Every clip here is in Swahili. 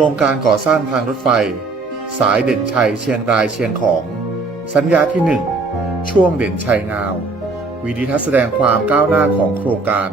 รงการก่อสร้างทางรถไฟสายเด่นชัยเชียงรายเชียงของสัญญาที่ 1 ช่วงเด่นชัยงาววิดีทัศน์แสดงความก้าวหน้าของโครงการ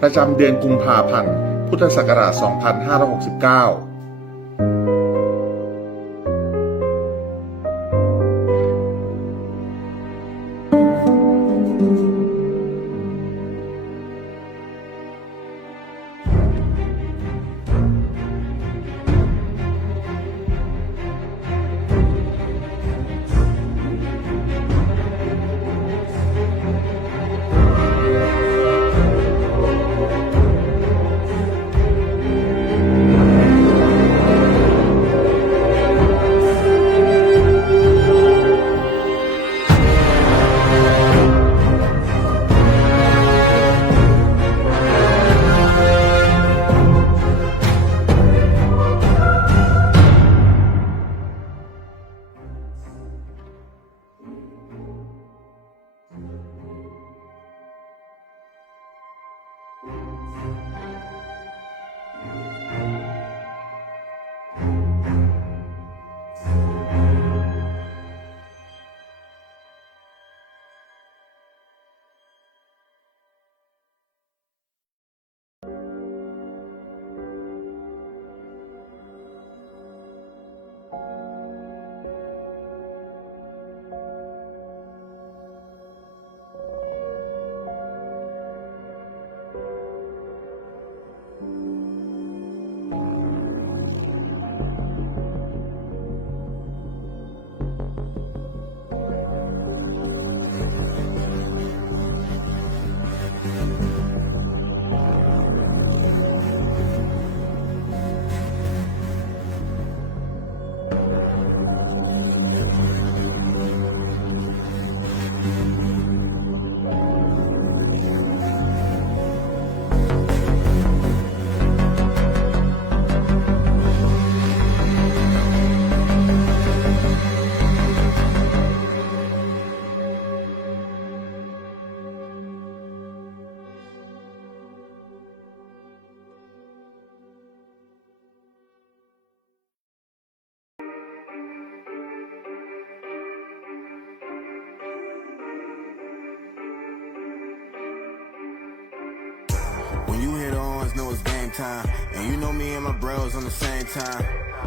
ประจำเดือนกุมภาพันธ์พุทธศักราช 2569When you hit ons, know it's game time. And you know me and my bros on the same time.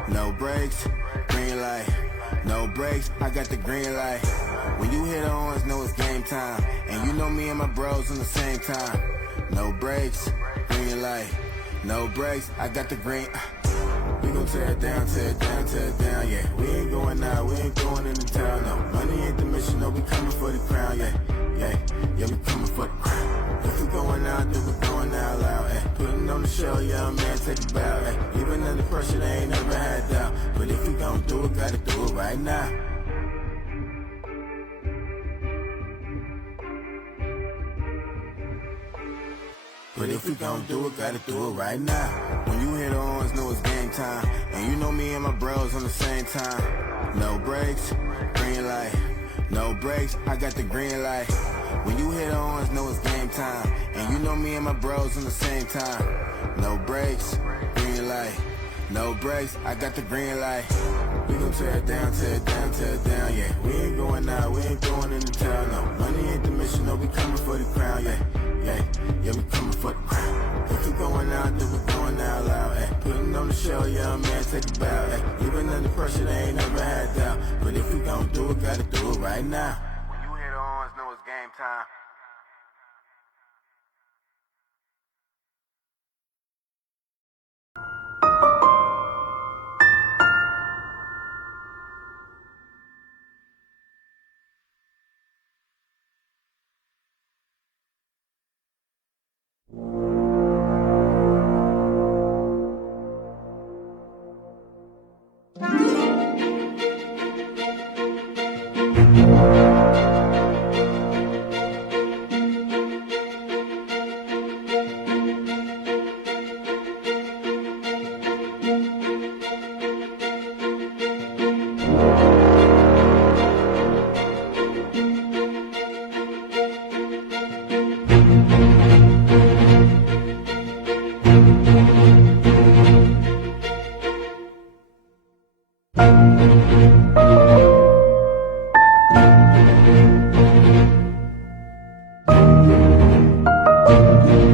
No brakes, green light. No brakes, I got the green light. When you hit ons, know it's game time. And you know me and my bros on the same time. No brakes, green light. No brakes, I got the green. We gon' tear it down, tear it down, tear it down, yeah. We ain't going out, we ain't going into town, no. Money ain't the mission, no, we coming for the crown, yeah. Yeah, yeah, we coming for the crown. If we going out, then we going out loud, eh. Putting on the show, young man, take a bow, eh. Even under pressure, they ain't never had doubt. But if we gon' do it, gotta do it right now. But if we gon' do it, gotta do it right now. When you hit ons, know it's game time. And you know me and my bros on the same time. No brakes, green light. No brakes, I got the green light. When you hit ons, know it's game time. And you know me and my bros on the same time. No brakes, green light. No brakes, I got the green light. We gon' tear it down, tear it down, tear it down, yeah. We ain't going out, we ain't going into town, no. Money ain't the mission, no, we coming for the crown, yeah. Yeah, yeah, we coming for the crown. If we going out, then we going out loud, eh. Putting on the show, young man, take a bow, eh. Even under pressure, they ain't never had doubt. But if we gon' do it, gotta do it right now. When you hit ons, know it's game time.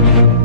Now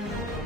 ค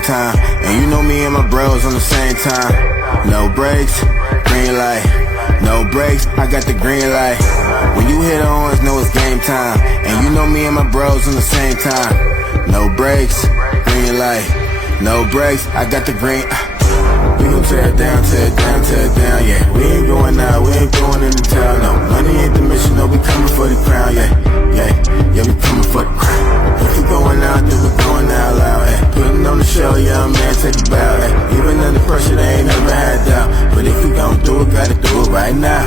same time. And you know me and my bros on the same time. No brakes, green light. No brakes, I got the green light. When you hit the horns, know it's game time. And you know me and my bros on the same time. No brakes, green light. No brakes, I got the green. We gon' tear it down, tear it down, tear it down, yeah. We ain't going out, we ain't going into town, no. Money ain't the mission, no, we coming for the crown, yeah. Yeah, we coming for the crown. If we going out, then we going out loud, yeah. Putting on the show, young man, take a bow, yeah. Even under pressure, they ain't never had doubt. But if we gon' do it, gotta do it right now.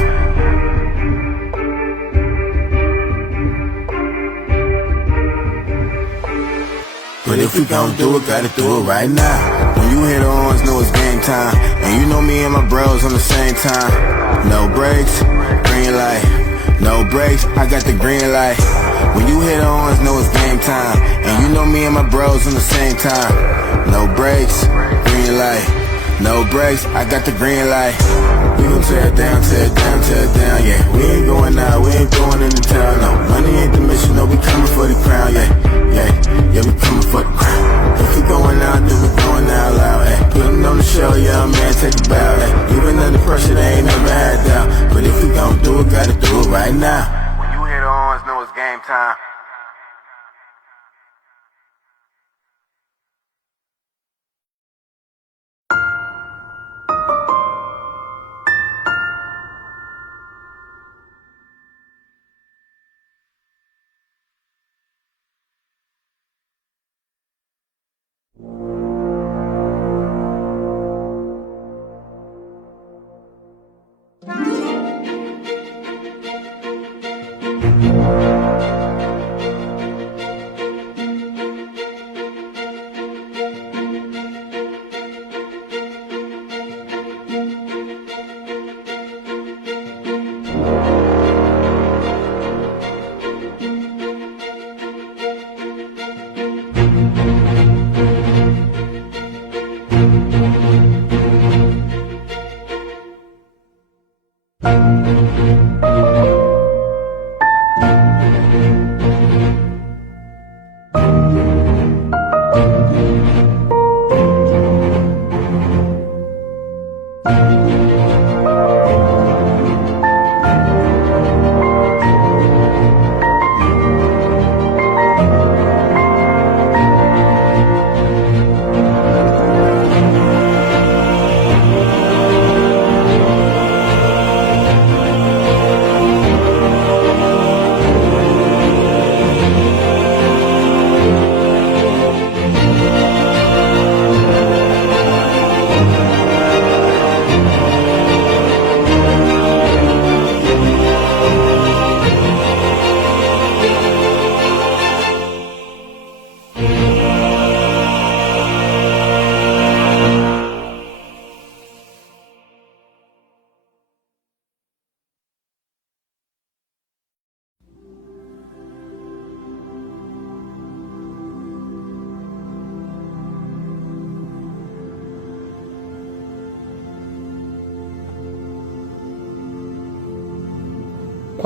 But if we gon' do it, gotta do it right now. When you hit the horns, know it's game time. And you know me and my bros on the same time. No brakes, green light. No brakes, I got the green light. When you hit the horns, know it's game time. And you know me and my bros on the same time. No brakes, green light. No brakes, I got the green light. We gon' tear it down, tear it down, tear it down, yeah. We ain't going out, we ain't going into town, no. Money ain't the mission, no, we coming for the crown, yeah. Yeah, we coming for the crown. If we going out, then we going out loud, eh. Putting on the show, young man, take a bow, eh. Even under pressure, they ain't never had doubt. But if we gon' do it, gotta do it right now. When you hit the horns, know it's game time.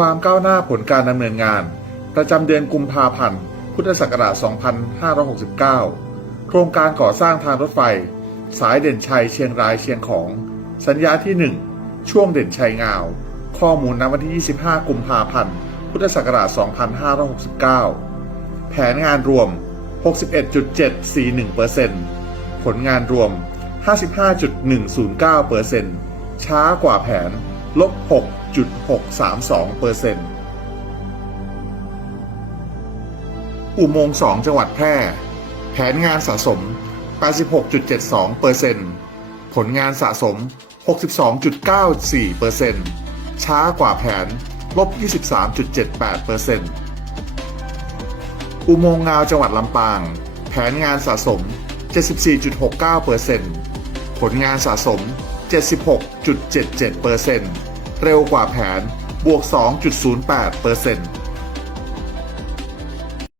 ความก้าวหน้าผลการดำเนินงานประจำเดือนกุมภาพันธ์พุทธศักราช 2569 โครงการก่อสร้างทางรถไฟสายเด่นชัยเชียงรายเชียงของ สัญญาที่ 1 ช่วงเด่นชัยงาวข้อมูลณวันที่ 25 กุมภาพันธ์พุทธศักราช 2569 แผนงานรวม 61.741% ผลงานรวม 55.109% ช้ากว่าแผน-6.632% อุโมงค์ 2 จังหวัดแพร่แผนงานสะสม 86.72% ผลงานสะสม 62.94% ช้ากว่าแผน-23.78% อุโมงค์งาวจังหวัดลำปางแผนงานสะสม 74.69% ผลงานสะสม 76.77% เร็วกว่าแผนบวก 2.08%